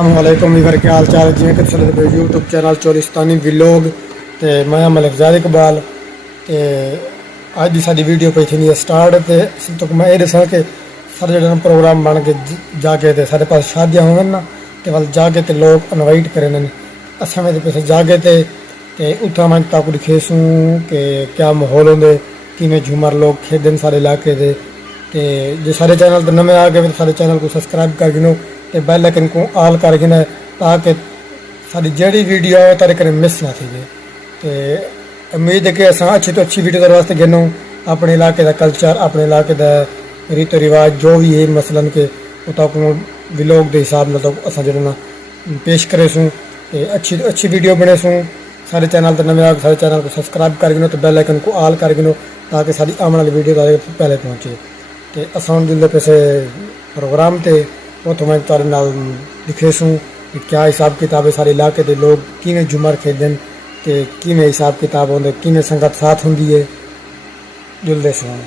अस्सलामुअलैकुम वीवर क्या हाल चाल जिवें कि तुसीं देखदे यूट्यूब चैनल चोरिस्तानी व्लॉग ते मैं मलिकज़ाद इकबाल ते अज दी साडी वीडियो पई थी स्टार्ट ते सब तो मैं ये दसां कि सारे जेह्ड़े प्रोग्राम बन के जाके ते साढ़े पास शादियां होंगे ना ते वल जाके ते लोग इनवाइट करे असां में पैसे जाके ते उत्थां मैं ताकू दिखेसूं कि क्या माहौल होंदे किवें झूमर लोग खेदन सारे इलाके दे ते जे सारे चैनल ते नमें आ गए तो सारे चैनल को सब्सक्राइब कर गिनो ते बेल आइकन को ऑल कर गिनो ताकि सारी जड़ी वीडियो है तारे करे मिस ना थी ते उम्मीद है कि असां अच्छी तो अच्छी वीडियो वास्ते गिनो अपने इलाके का कल्चर अपने इलाके का रीति रिवाज जो भी है मसलन के उताको व्लॉग के हिसाब नाल तो असां जो ना पेश करे सूँ अच्छी तो अच्छी वीडियो बने सूँ सारे चैनल तो नवे सारे चैनल को सब्सक्राइब कर गिनो तो बेल आइकन को ऑल कर गिनो ताकि सारी आने वाली वीडियो तारे पहले पहुँचे तो असां जिले पैसे प्रोग्राम थे वो तो मैं तारे नाल दिखे सूँ कि क्या हिसाब किताब है सारे इलाके के लोग किवें झूमर खेदन ते किवें हिसाब किताब होंदे किवें संगत साथ होंदी है जुलदे सूँ।